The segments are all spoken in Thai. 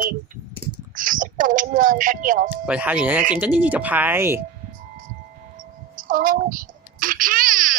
เองส่งในเมืองแป๊บเดียวไปทานอยู่นะจิมจะนี่จะพายโอ้ย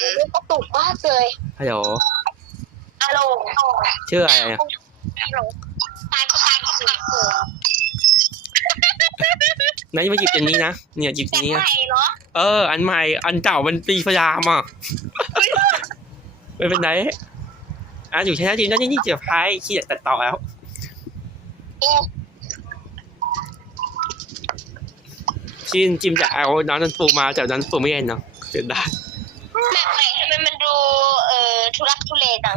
เดี๋ยวนี้กระตุกมากเลยฮัลโหลฮัลโหลชื่ออะไรอะฮัลโหลตายก็ตายก็ตายเกินนายมาหยิบอันนี้นะ เนี่ยหยิบอัแต่นนี้ใหนะม่เหรอเออ อันใหม่ อันเก่ามันปีพยามอะไม่เป็นไรอะอยู่ใช้หน้าจิมจะนี่จะพายขี้เกียจตัดต่อแล้วเอ๊ะ ชินจิมจะเอาน้องนันฟูมาแต่น้องนันฟูไม่เห็นเนาะเสียดายแบบใหม่ทำไมมันดูเอ่อทุรักทุเลจัง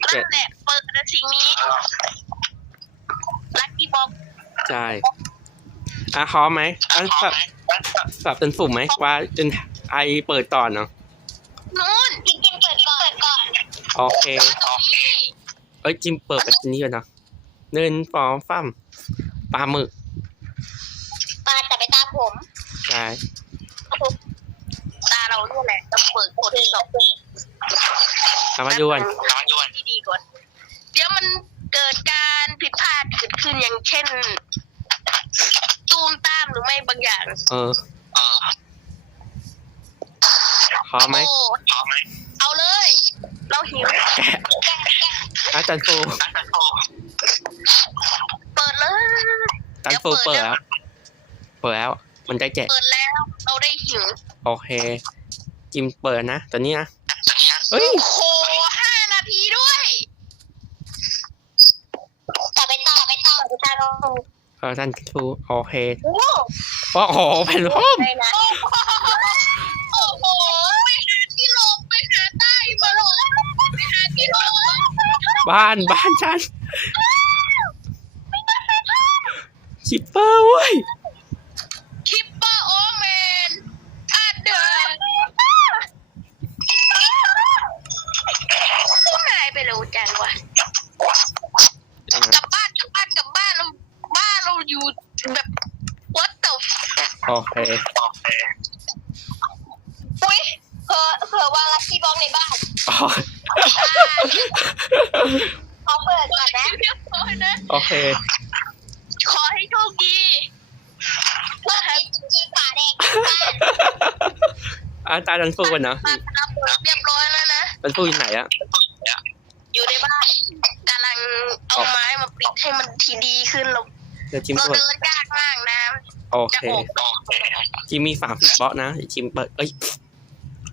นั่นแหละเปิดแต่สิ่งนี้ลัคกี้บ็อกใช่อะพร้อมไหมอันแบบแบบเป็นฝุ่มไหมว่าเป็นไอเปิดต่อเนาะนู้นจริงๆเปิดก่อนเปิดก่อนโอเคตรงนี้เอ้ยจิมเปิดแบบนี้ก่อนเนาะ เนินฟอมฟั่มปลาหมึกปาแต่ไปตาผมใช่ตาเราเนี่ยแหละจะเปิดกดที่สองเอามาดูกันดีๆก่อนเดี๋ยวมันเกิดการผิดพลาดเกิดขึ้นอย่างเช่น ตูมตามหรือไม่บางอย่าง เออพร้อมไหมโอ้เอาเลย เราหิวแกะอาจารย์ฟู เปิดเลย อาจารย์ฟูเปิดแล้ว เปิดแล้ว มันได้แจกเปิดแล้ว เราได้หิวโอเค จิมเปิดนะตอนนี้นะเอ้ยโอ้โหห้านาทีด้วยต่อไปต่อไปต่อไปต่อเอออาจารย์ฟูโอเคโอ้โอ้โหแผ่นร่มได้นะโอ้โหไปหาที่หลบไปหาใต้มาหลบไปหาที่หลบบ้านบ้านฉัน ชิปเปอร์เว้ยคิปเปอร์โอเมนอัดเดินหายไปเร็วจังวะกลับบ้านกลับบ้านกลับบ้านเราบ้านเราอยู่แบบ what the โอเคอุ้ยเผื่อเผื่อวางลัคกี้บ็อกในบ้านอ๋อขอเปิดก่อนนะเรียบร้อยนะโอเค ขอให้โชคดีเพื่อให้จีป่าแดง อาจารย์ฟูกันเนาะบ้านเราเปิดเรียบร้อยแล้วนะอาจารย์ฟูอยู่ไหนอะอยู่ในบ้านกำลังเอาไม้มาปิดให้มันทีดีขึ้นเราเดี๋ยวจิมเราเปิดเดินยากมากน้โอำจะเคออกจิมมีฝาปิดบล็อกนะเดี๋ยวจิมเปิดเอ้ย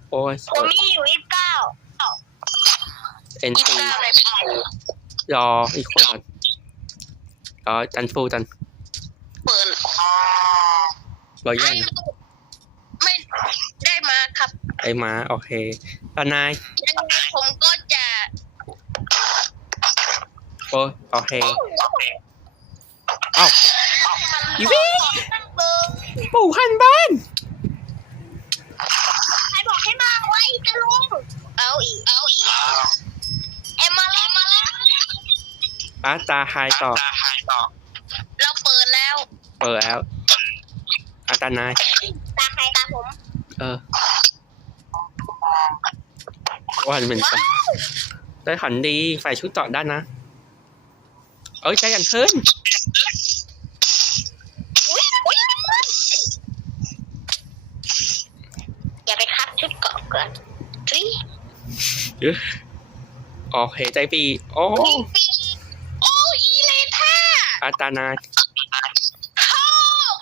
โอ้ยผมมีอยู่ยี่สิบเก้าเอ็นยี่สิบซีเก้าเลยรออีกคนก่อนรออาจันฟูจันเปิดรอแย่นไม่ได้มาครับ ไอ้ม้าโอเคตานายยังไงผมก็จะโอ้ยโอเคเอ้าอีวี่ปู่พันบ้านใครบอกให้มาไว้จะลุงเอาอีกเอาอีกเอ็มมาแล้วมาแล้วอาตาไฮต่อ เราเปิดแล้ว เปิดแล้วอาตานายตาใครตาผม เออ วันเหมือนกันได้ขันดีใส่ชุดเจอดด้านนะ เอ้ยใจกันขึ้นอุ๊ยอุ๊ยอย่าไปคัดชุดเกาะก่อนทรีโอเคใจปี โอ้ปีโอ้อีเลท่าอาตานาย ข้า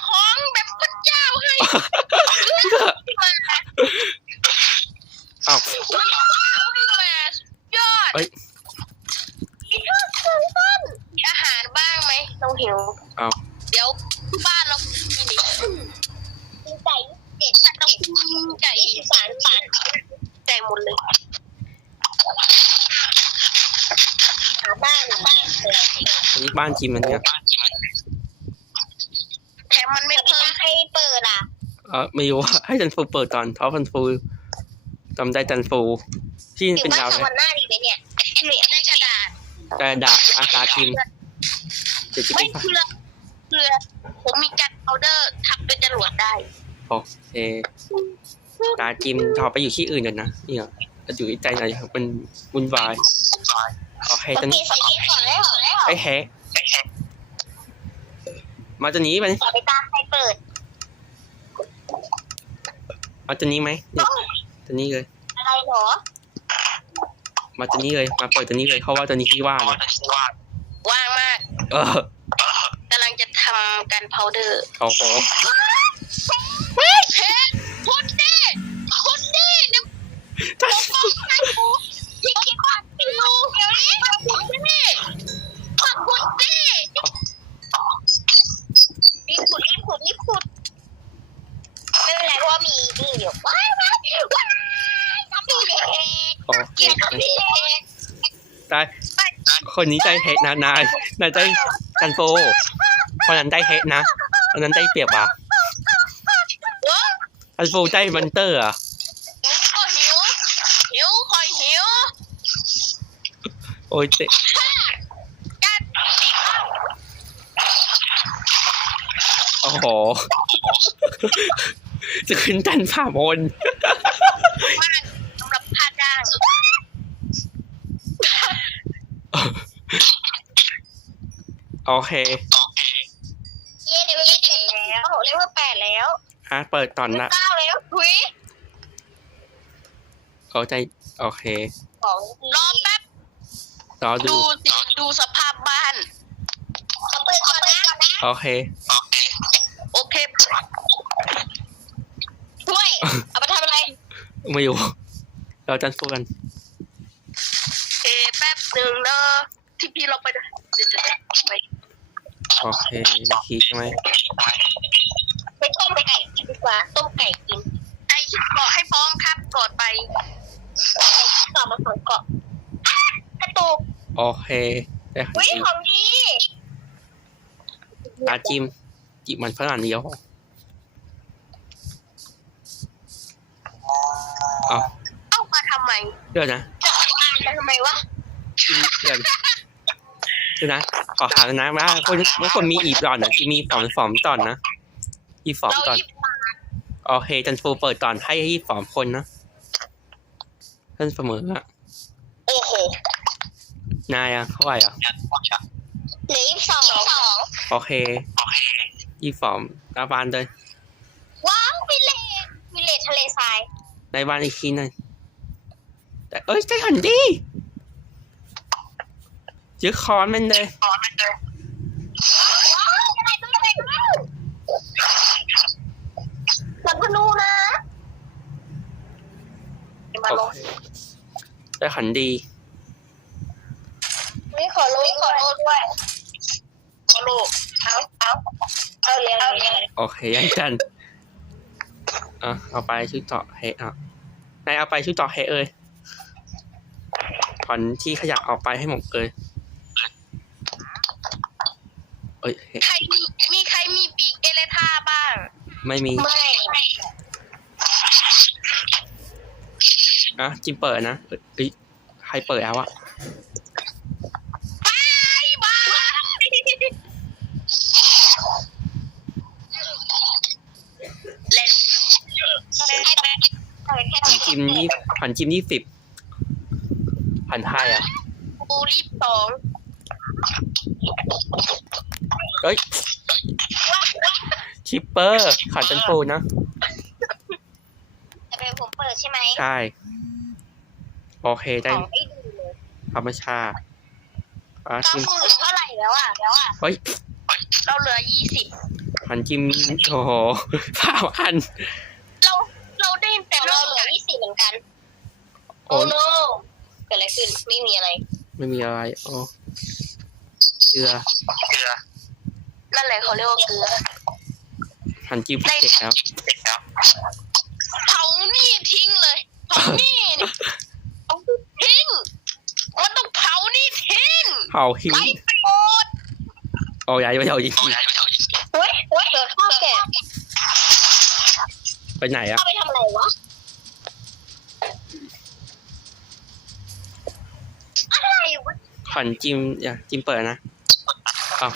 ของแบบพระเจ้าให้มา เอ้า มันเอาให้มายอด เอ้ย อีกคือสั้นมีอาหารบ้างไหมเราหิว เอ้า เดี๋ยวบ้านเรามีนี่ไก่เด็ดต้องไก่สารสารไก่หมดเลยหาบ้านบ้านเลย อันนี้ บ้านจิมมันเนี่ยแถมมันไม่เพิ่มให้เปิดอะ เออไม่รู้ว่าให้จันฟูเปิดก่อนเพราะจันฟูจำได้จันฟูที่อยู่เป็นบ้านดาวสเนี่วรรค์หน้าดีไหมเนี่ยเนี่ยได้กระดาษกระดาษอาตาจิมเดี๋ยวจะไม่เป็นเกลือเกลือผมมีกันพาวเดอร์ทับเป็นจรวดได้โอเคตาจิมขอไปอยู่ที่อื่นกันนะเนี่ยอยู่ใจหน่อยมันวุ่นวายโอเคตอนนี้ใส่ก่อนแล้วแล้วไอ้แฮะ มาตัวนี้ไปต่อไปตามใครเปิดเอาตัวนี้ไหมเนี่ยตัวนี้เลย อะไรหรอมาตัวนี้เลย มาเปิดตัวนี้เลย เพราะว่าตัวนี้ที่ว่าเนี่ยว่างมากเออกำลังจะทำกันพาวเดอร์โอ้โหเฮ้ยเฮ้ยพุดดี้พุดดี้เดี๋ยวผมบอกให้กูพี่คิดว่าเป็นลูกเดี๋ยวนี้พุดดี้พุดดี้รีบขุดรีบขุดรีบขุดไม่เป็นไรเพราะว่ามีนี่เดี๋ยวว้ายว้ายว้ายทำดูเด็ก โอเค เกลียดทำดูเด็ก ตายคนนี้ใจเฮดนะนายนายใจจันโฟคนนั้นใจเฮดนะคนนั้นใจเปรียบอะว้าวจันโฟใจมันเตอร์อะก็หิวหิวคอยหิวโอ้ยเตะกัดตีข้าวโอ้โห จะขึ้นจันผ่าบน มากสำหรับผ้าด่าง โอเคเย้เลเวลเจ็ดแล้วเลเวลแปดแล้วอะเปิดตอนเลเวละลเก้าแล้วหุยเอาใจโอเคของรอแป๊บรอดู ดูสิดูสภาพบ้าน ขอเปิดก่อนนะโอเค โอเคช่วยเอาไปทำอะไร ไม่อยู่ เราจันโฟกัน เอแป๊บหนึ่งเนอะที่พี่เราไปนะเดี๋ยวๆไป โอเคคีใช่ไหมไปต้มไก่กินดีกว่าต้มไก่กินไก่ชิ้นเกาะให้พร้อมครับก่อนไปไก่ชิ้นเกาะมาสองเกาะกระตุกโอเคได้ค่ะวิของดีตาจิมจิมมันฝรั่งเดียวเอาเอามาทำไมเดี๋ยวนะจะเอามาทำไมวะเดี๋ยว เดี๋ยวนะขอถามนะว่าคนว่าคนมีอีบตอนนะจะมีฝอมฝอมตอนนะอีฝอมเราตอนหยิบมาโอเคจันฟูเปิดตอนให้อีฝอมคนนะท่านเสมออะโอ้โหนายอะเท่าไหร่อะเหลืออีกสองสองโอเคอีฝอมตาบานเลยว้าววิเลจวิเลจทะเลทรายในบ้านอีกทีหนึงแต่เอ้ยใจหันดี จื้อคอนมันเลยว้าวอะไรตัวอะไรสัมพนูนะมาลโองเคใจหันดี ไม่ขอโลขอโลด้วยขอโลเอาเอาเอาเลี้ยงเอาเลี้ยงโอเคยังจันอะเอาไปชุดเจาะเฮอะนายเอาไปชุดเจาะเฮเอ้ยถอนที่ขยะออกไปให้หมดเลย เอ้ยเฮ้ใครมีมีใครมีปีกเอเลท่าบ้าง ไม่มีไม่อะจิมเปิดนะเอ้ยใครเปิดแล้วอะไปบ้าเล่นให้ไปให้ผันจิมยี่ผันจิมยี่สิบผันไทยอะบูรีบสอง เอ้ยชิปเปอร์ขันจันฟูนะจะเป็นผมเปิดใช่ไหมใช่โอเคขได้องไม่ดีเลยธรรมชาติอะเราจิมเหลือเท่าไหร่แล้วอะแล้วอะเฮ้ยเราเหลือยี่สิบผันจิมโอ้โหสามอันเราเราได้แต่เราเหลือยี่สิบเหมือนกัน โอ้โอ้โนเกิดอะไรขึ้นไม่มีอะไร ไม่มีอะไรโอ้เกลือ นั่นแหละเขาเรียกว่าเกลือผันจิมพิเศษแล้วเผานี่ทิ้งเลยเผานี่นี่เอาทิ้งมันต้องเผานี่ทิ้งเผาหินไม่ประโยชน์โอ้ยายไปเอาจริงเฮ้ยเฮ้ยเกิดข้าวแก่ๆไปไหนอะเอาไปทำอะไรวะอะไรวะผันจิมอย่าจิมเปิดนะอ้าว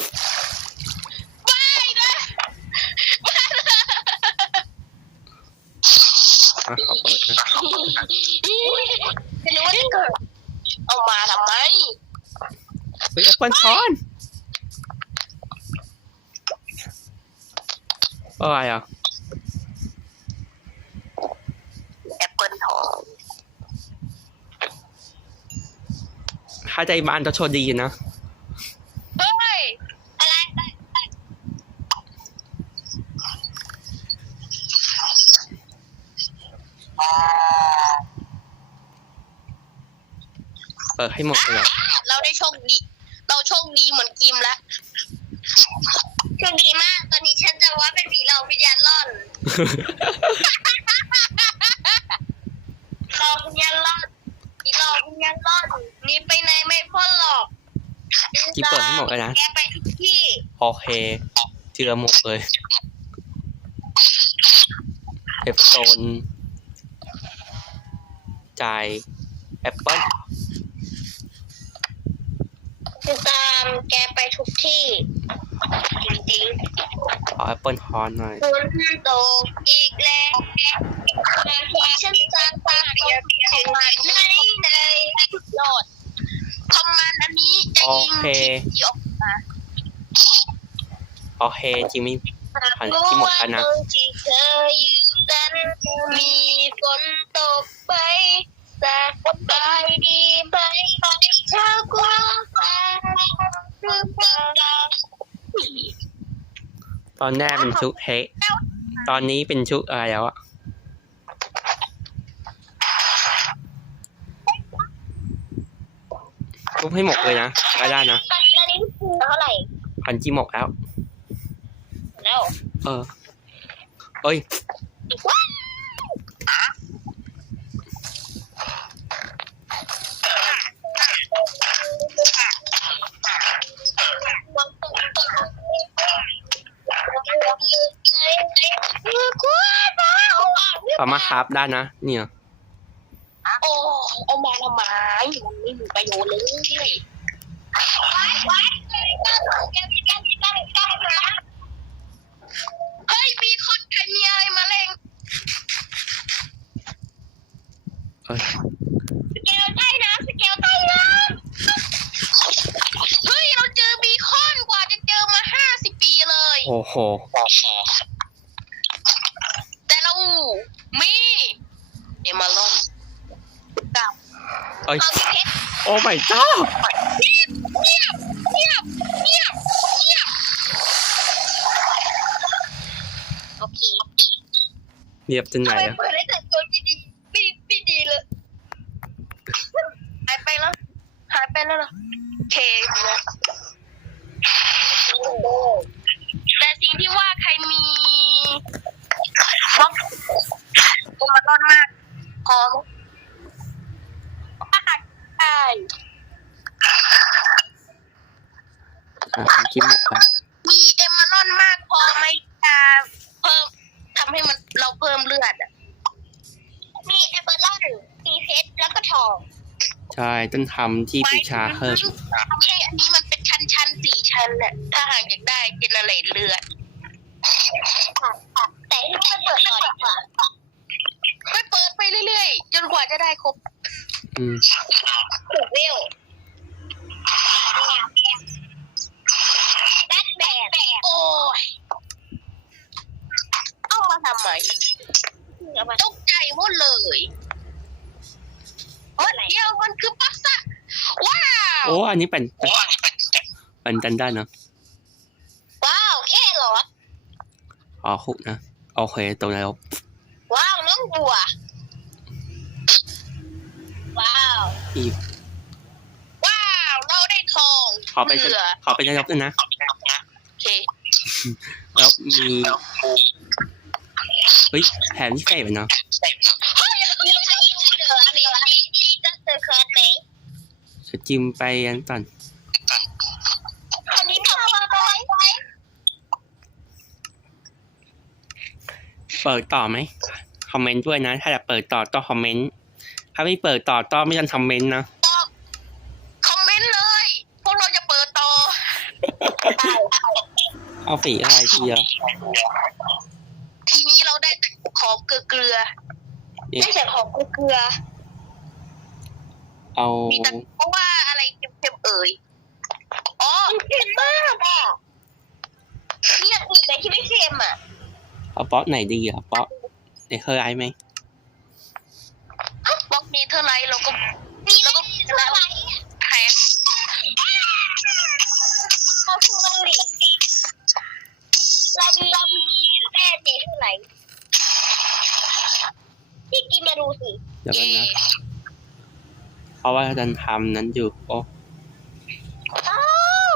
ไม่นะ อะเขาเปิดนะ ไม่รู้ว่าจะเกิดเอามาทำไมเฮ้ยแอปเปิลช้อนอะไรอะแอปเปิลทองถ้าใจบ้านจะโชคดีนะ เฮ้ย อะไร เปิดให้หมดเลยเหรอเราได้โชคดี เราโชคดีเหมือนกิมแล้วโชคดีมาก ตอนนี้ฉันจะว่าเป็นผีเราวิญญาณร่อนหลอกวิญญาณร่อนผีหลอกวิญญาณร่อนหนี่ไปไหนไม่พ้นหรอกกิ๊บเปิดให้หมดเลยนะ แกไปทุกที่ โอเคเจือหมดเลยเอฟโซนจ่ายแอปเปิล จะตามแกไปทุกที่ จริงขอแอปเปิลฮอนหน่อยๆฝนตกอีกแล้วบางทีฉันจะพาเปียกถึงไหนในโหลดคอมมานด์อันนี้จะยิงโอเค ที่ออกมาโอเคจิมมี่อันที่หมดแล้วนะ รู้ว่าตรงที่เคยอยู่นั้นมีฝน ตอนแรกเป็นชุดเฮกตอนนี้เป็นชุดอะไรแล้วอะทุบให้หมดเลยนะก็ได้นะตอนนี้เท่าไหร่พันจีหมกแล้ว แล้ว เออ เอ้ย สามาคราฟได้นะ เนี่ยโอ้เอามาทำไมมันไม่มีประโยชน์เลยเฮ้ยมีคนใครมีอะไรมาเล่งเอ้ยสเกลใต้น้ำสเกลใต้น้ำเฮ้ยเราเจอบีคอนกว่าจะเจอมาห้าสิบปีเลย โอ้โห แต่เรามีเดมาลอนกับ เอ้ยเอาที่เพชรโอ้ไม่จ้าเงียบเงียบเงียบเงียบเงียบโอเคเรียบจนไหนทำไมอะ เปิดได้แต่ตัวดีๆไม่ไม่ดีเลยหายไปแล้วหายไปแล้วเหรอโอเคนะแต่สิ่งที่ว่าใครมีบล็อกโอมาร้อนมากพร้อมใช่ อะพันจีหมกแล้ว มีเอมมานอนมากพอไหมจะเพิ่มทำให้มันเราเพิ่มเลือดอะมีเอมมานอนมีเพชรแล้วก็ทอง ใช่ต้องทำที่ปูชาเพิ่มทำให้อันนี้มันเป็นชั้นชั้นๆสี่ชั้นแหละถ้าหากอยากได้เจเนเรตเลือดแต่ที่มันเปิดต่อดีกว่าไม่เปิดไปเรื่อยๆ จนกว่าจะได้ครบ อืม ถูกเวลแบทแมนโอ้ย เอามาทำไมตกใจหมดเลยมันเดียวมันคือปัสสะว้าว โอ้อันนี้เป็นเป็นกันได้เนอะว้าวแค่เหรออ๋อคุกนะโอเคตรงแล้วว้าวน้องบัวว้าวอีกว้าวเราได้ทองขอไปเผื่อขอไปนายกด้วยนะโอเคแล้วมีเฮ้ยแถมที่ใส่ไปเนาะมีใครยังเหลือมีที่ที่จะเจอเคิร์ดไหมเดี๋ยว จิมไปอันก่อนอันนี้ทำอะไรเปิดต่อไหมคอมเมนต์ด้วยนะ ถ้าอยากเปิดต่อต้องคอมเมนต์ถ้าไม่เปิดต่อต้องไม่ต้องคอมเมนต์นะคอมเมนต์เลย พวกเราจะเปิดต่อเอาสีอะไรทีเดียวทีนี้เราได้แต่ของเกลือนี่ๆได้แต่ของเกลือเอาๆมีแต่เพราะว่าอะไร เค็มๆเอ่ยอ๋อเค็มมากอะมีอย่างอื่นไหมที่ไม่เค็มอะเอาบล็อกไหนดีอะบล็อกเดเคอร์ไอไหมบล็อกนี้เท่าไรเราก็มีเราก็เท่าไรแพ้เราคือมันหลีเรามีเรามีแร่ดีเท่าไหร่พี่กินมาดูสิ เดี๋ยวกันนะ เพราะว่าดันทำนั้นอยู่ โอ้อ้าว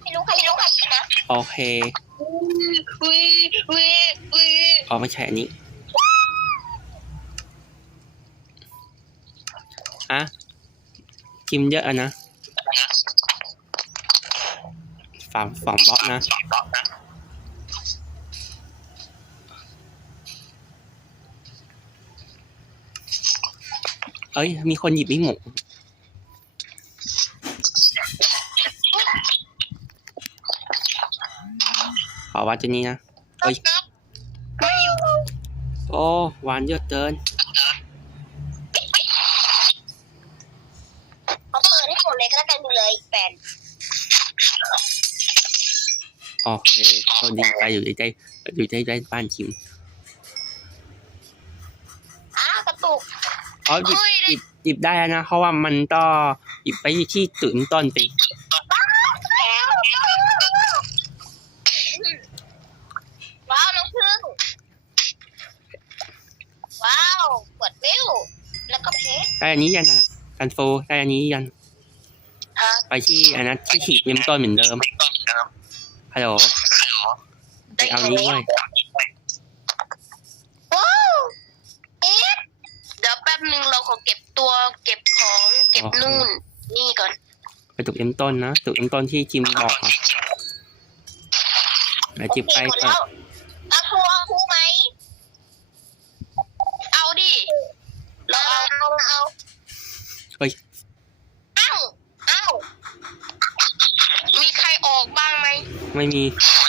ไม่รู้ใครรู้ใครกินนะ โอ เควิวิวิเอาไม่ใช่อันนี้อะกิมเยอะอะนะฝั่งฝั่งบล็อกนะเอ้ย มีคนหยิบไม่หม กขอวัดจะนี้นะเอ้ยไม่อยู่โอ้หวานเยอะเกินเขาเปิดให้หมดเลยก็แล้วกันดูเลยแฟนโอเคก็ดีใจอยู่ใจอยู่ใจใจบ้านชิมอ้าวกระตุกอ๋อหยิบเฮ้ยหยิบหยิบได้แล้วนะเพราะว่ามันต้องหยิบไปที่ตื่นต้นสิ แล้วว้าวน้องพึ่งว้าว กดวิวแล้วก็เพชรได้อันนี้ยันอะกันโฟได้อันนี้ยัน ฮะไปที่อันนั้นที่ขีดเริ่มต้นเหมือนเดิมฮัลโหลไปเอานี้ด้วยว้าวเอ๊ะเดี๋ยวแป๊บหนึ่งเราขอเก็บตัวเก็บของเก็บนู่น นี่ก่อน ไปตุกเริ่มต้นนะตุกเริ่มต้นที่จิมบอกอะไหนจิบไปโอเคหมดก่อน แล้วเอาครูเอาครูไหม เอาดิเรา เอาเอาเอาเฮ้ยเอาเอามีใครออกบ้างไหมไม่มีเ